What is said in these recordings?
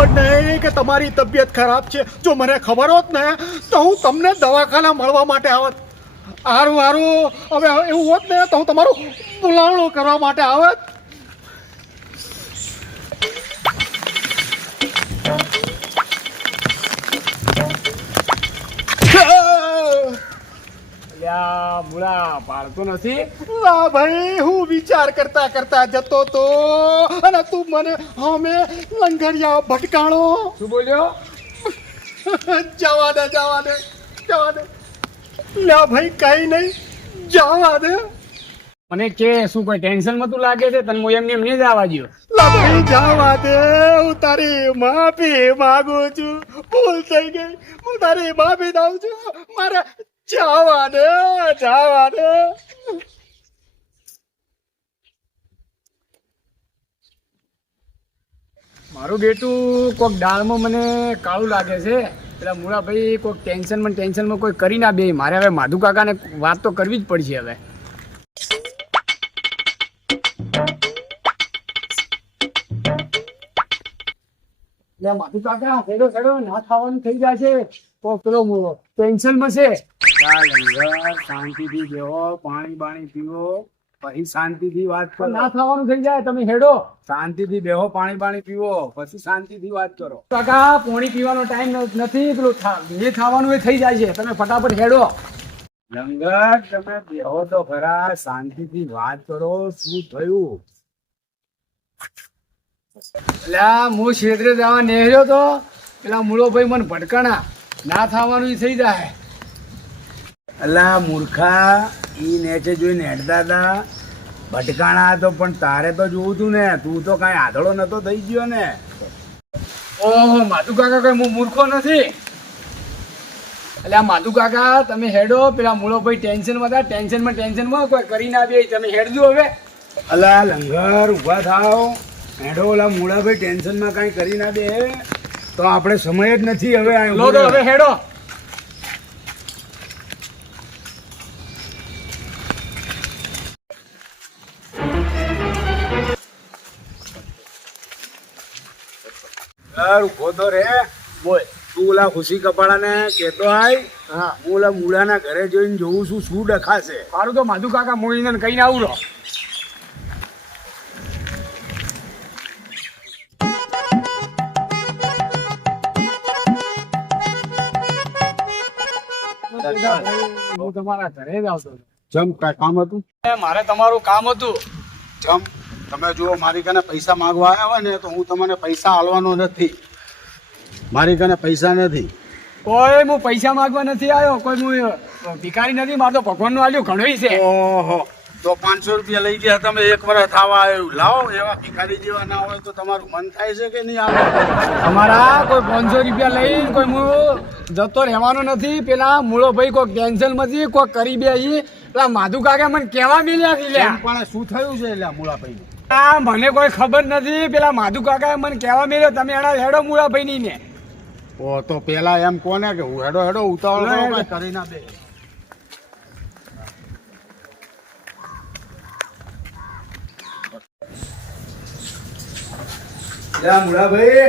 ખબર નહીં કે તમારી તબિયત ખરાબ છે. જો મને ખબર હોત ને તો હું તમને દવાખાના મળવા માટે આવત. હારું હારું, હવે એવું હોત ને તો હું તમારું બોલાવણું કરવા માટે આવત. મુળા પાડતો નથી. લા ભાઈ, હું વિચાર કરતા કરતા જતો તો અને તું મને હમે લંગરિયા ભટકાણો. શું બોલ્યો? જવા દે જવા દે જવા દે. લા ભાઈ, કઈ નહીં, જવા દે. મને કે શું કોઈ ટેન્શન માં તું લાગે છે? તને હું એમને એમ નહીં જવા દો. લા ભાઈ, જવા દે. હું તારી માફી માંગુ છું. ભૂલ થઈ ગઈ, હું તારી માફી દઉં છું. મારે જવા દે જવા દે. મારું બેટું કોઈક દાળમાં મને કાળું લાગે છે. પેલા મુળાભાઈ કોઈક ટેન્શનમાં કોઈ કરી ના બે. મારે હવે માધુ કાકાને વાત તો કરવી જ પડશે હવે. માધુ કાકા છેડો ના ખાવાનું થઈ જાય છે. તો પેલો ટેન્શનમાં છે. શાંતિથી બેહો, પાણી બાણી પીવો, પછી શાંતિથી વાત કરો. ના ખાવાનું થઈ જાય, તમે હેડો. શાંતિથી બેહો, પાણી બાણી પીવો, પછી શાંતિથી વાત કરો. કાકા, પાણી પીવાનો ટાઈમ નથી. પેલું જે ખાવાનું એ થઈ જાય છે. તમે ફટાફટ હેડો. લંગર, તમે બેહો તો ખરા, શાંતિથી વાત કરો. શું થયું? પેલા હું ક્ષેત્રે જવા નેહર્યો તો પેલા મૂળો ભાઈ મને ભટકાણા. ના થવાનું થઈ જાય. અલા મૂર્ખા, ઈ નેચે જોઈને હેડતા હતા, ભટકાણા તો પણ તારે તો જોવું તું ને. તું તો કઈ આધળો નતો થઈ ગયો ને. ઓહો, માધુ કાકા, કઈ હું મૂર્ખો નથી. એટલે આ માધુ કાકા, તમે હેડો. પેલા મૂળો ભાઈ ટેન્શનમાં હતા, ટેન્શનમાં કોઈ કરી ના દે. તમે હેડજો હવે. અલા લંગર, ઉભા થાવ, હેડો. ઓલા મૂળાભાઈ ટેન્શનમાં કઈ કરી ના દે તો આપણે સમય જ નથી હવે. હવે હેડો. ઉભો તો રે. બોલ. તું ઓલા ખુશી કપાળાને કેતો આય. હા, હું ઓલા મૂળાના ઘરે જોઈને જોઉં છું શું ડખાશે. સારું તો માધુ કાકા મૂળીને કહીને આવું રહો. હું તમારા ઘરે જ આવતો. જમ, કઈ કામ હતું? મારે તમારું કામ હતું. જમ, તમે જુઓ, મારી કને પૈસા માંગવા આવ્યા હોય ને તો હું તમને પૈસા આલવાનો નથી. મારી કને પૈસા નથી. કોઈ હું પૈસા માંગવા નથી આવ્યો. કોઈ હું ભિખારી નથી. મારે તો ભગવાનનું આલ્યું ઘણું છે. ઓહો, તો 500 રૂપિયા લઈ ગયા તમે. એક વર્ષ થવા આવ્યું. લાવો, એવા ભિખારી જેવા ના હોય તો તમારું મન થાય છે કે નહીં આવે? અમારા કોઈ 500 રૂપિયા લઈ કોઈ હું જતો રહેવાનો નથી. પેલા મૂળો ભાઈ કોઈક ટેન્શન માંથી કોઈ કરી બે. પેલા માધુ કાકા મને કેવા મિલ્યા છે. પણ શું થયું છે એટલે મૂળાભાઈ? આ મને કોઈ ખબર નથી. પેલા માધુ કાકા મને કેવા મિલ્યો તમે એના હેડો મૂળાભાઈ ની ને. ઓ, તો પેલા એમ કોને કે હું હેડો હેડો ઉતાવળ કરી ના દે. મૂળાભાઈ,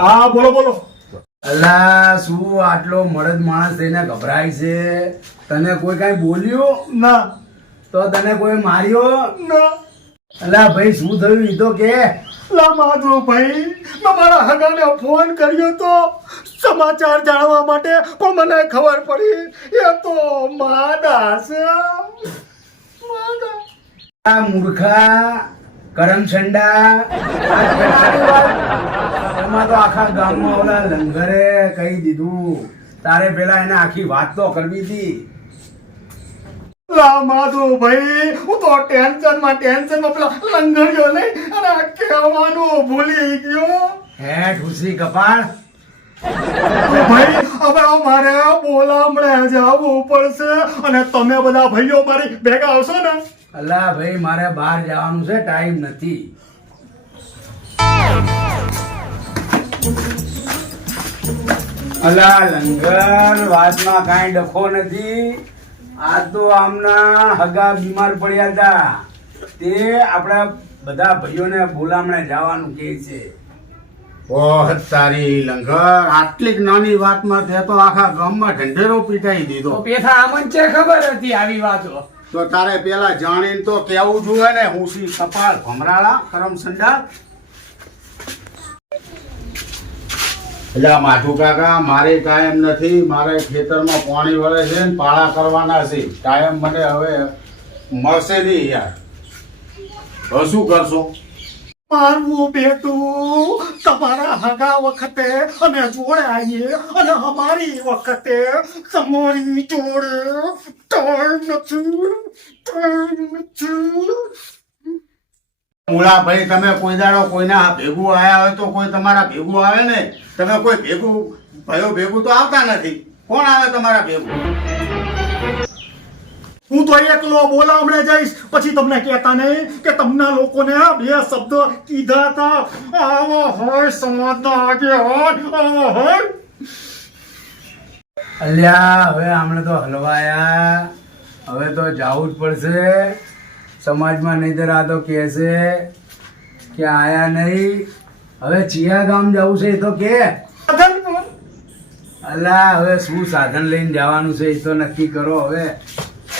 હા, બોલો બોલો. અલ્લા, શું આટલો મળદ માણસ થઈને ગભરાય છે? તને કોઈ કઈ બોલ્યું? ના. તો તને કોઈ માર્યો? ના. અલ્લા ભાઈ, શું થયું ઈ તો કે. લા માધુ ભાઈ, મેં મારા હગાને ફોન કર્યો તો સમાચાર જાણવા માટે, પણ મને ખબર પડી એ તો માદા છે. માદા. આ મૂર્ખા, કરમચંડા, એમાં તો આખા ગામમાં ઓલા લંગરે કહી દીધું. તારે પેલા એને આખી વાત તો કરવી હતી. લા માધુ ભાઈ, હું તો ટેન્શનમાં પેલા લંગડ્યો નહીં અને આ કહેવાનું ભૂલી ગયો. હે ઠુસી કપાળ, ભાઈ, હવે મારે બોલામણે જવું પડશે અને તમે બધા ભાઈઓ મારી ભેગા આવશો ને? અલ્લા ભાઈ, મારે બહાર જવાનું છે, ટાઈમ નથી. અલા લંગર વાતમાં કાંઈ ડખો નથી. આ તો આમના હગા બીમાર પડ્યા હતા તે આપણા બધા ભાઈઓને બોલામણે જવાનું કહે છે. ઓહ તારી લંગર, આટલી જ નાની વાતમાં તે તો આખા ગામમાં ઢંઢેરો પીટાઈ દીધો. તો પેથા આમન છે ખબર હતી આવી વાતો. તો તારે પેલા જાણીને તો કેવું જોઈએ ને, હુંસી કપાળ ભમરાળા કરમ સંડાળ. એટલે માઠું કાકા, મારે કાયમ નથી, મારે ખેતરમાં પાણી વળે છે ને પાળા કરવાના છે. કાયમ મને હવે મળશે નહીં યાર. હવે શું કરશો? મારું બેટું તમારા હગા વખતે અમે જોડે આવીએ અને અમારી વખતે તમારી જોડે મુળા ભાઈ, તમે કોઈ દાડો કોઈના ભેગું આયા હોય તો કોઈ તમારા ભેગું આવે ને. તમે કોઈ ભેગું ભાઈઓ ભેગું તો આવતા નથી. કોણ આવે તમારા ભેગું? હું તો એકલો બોલાવડે જઈશ, પછી તમને કહેતા નહીં કે તમને લોકોને બે શબ્દ કીધા હતા. આવો હોય સમાજના આગેવાન, આવો હોય. અલ્યા હવે હમણાં તો હલવાયા, હવે તો જવું જ પડશે સમાજમાં. નહીંતર આ તો કહે છે કે આયા નહીં. હવે ચિયા ગામ જવું છે એ તો કે. અલ્યા હવે શું સાધન લઈને જવાનું છે એ તો નક્કી કરો હવે.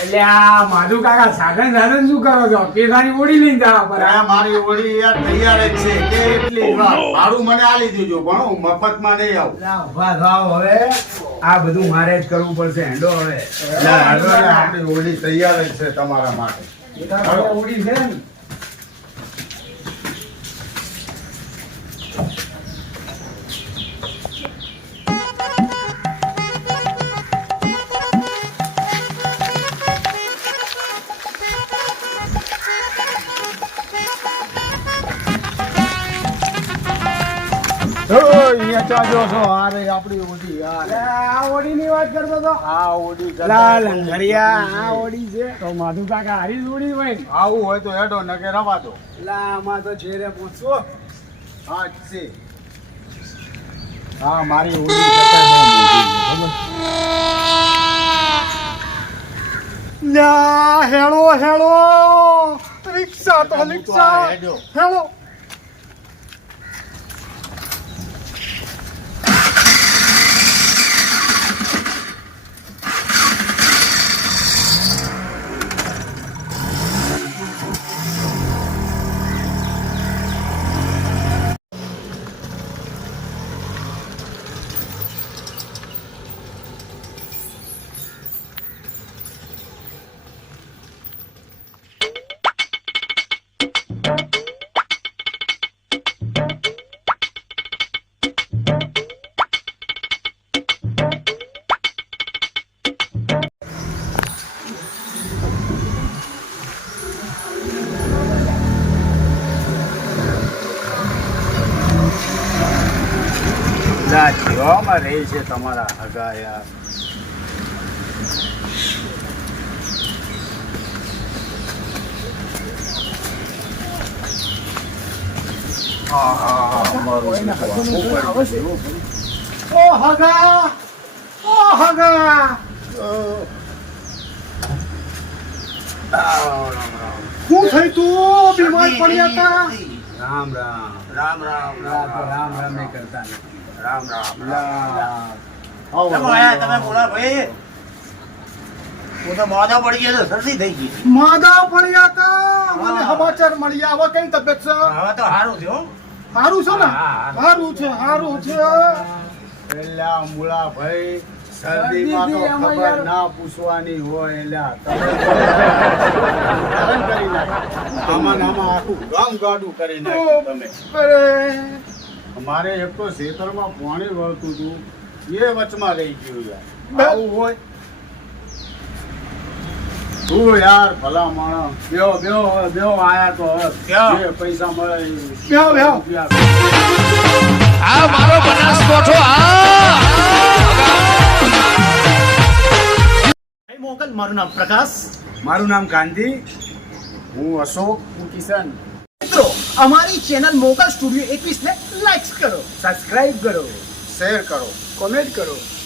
એટલે આ માધુ કાકા સાધન સાધન શું કરો છો? પેલાની ઓળી લઈને જવા પડે. મારી ઓળી યાર તૈયાર જ છે કે એટલી ભાડું મને આલી દેજો, પણ હું મફતમાં નહીં આવું. ઉભા થાવ હવે, આ બધું મારે જ કરવું પડશે. હેંડો હવે. આપણી ઓળી તૈયાર જ છે તમારા માટે. ઓળી છે ને. આપણી ઓળી યાર, આ ઓળીની વાત કરતો તો. આ ઓળી લંગરિયા આ ઓળી છે તો માધુ કાકા હારી જ ઓળી હોય ને. આવું હોય તો હેડો નકે રવા દો. આમાં તો છેરે પૂછશો. હા જ છે. હા, મારી ઓળી કરતા બહુ મોટી છે, ખબર? હેળો હેળો, રિક્ષા તો રિક્ષા હેળો. કેવામાં રહે છે તમારા હગા યાર. ઓ હગા, ઓ હગા. શું થઈ તું? બીમાર પડ્યા હતા? રામ રામ રામ રામ રામ રામ નહીં કરતા. રામ રામ. તમે બોલા ભાઈ, હું તો મોઢા પડી ગયા તો શરદી થઈ ગઈ. માદા પડ્યા હતા, મને સમાચાર મળ્યા. હવે કઈ તબિયત છે? હવે તો સારું થયું. સારું છે ને? હા. સારું છે, સારું છે. પેલા મુળા ભાઈ, શરદીમાં તો ખબર ના પૂછવાની હોય. એલા આમાં આખું ગામ ગાડું કરી નાખ્યું તમે. અમારે એક તો ખેતરમાં પાણી વળતું હતું, એ વચમાં રહી ગયું યાર. આવું હોય તું યાર, ભલા માણસ. બેહો બેહો બેહો, આયા તો જે પૈસા મળે બેહો બેહો. આ મારો બનાસકોઠો મોકલ. મારું નામ પ્રકાશ. મારું નામ કાંતિ. હું અશોક, હું કિશન. મિત્રો, અમારી ચેનલ મોગલ સ્ટુડિયો 21 ને લાઈક કરો. સબસ્ક્રાઇબ કરો. શેર કરો. કોમેન્ટ કરો.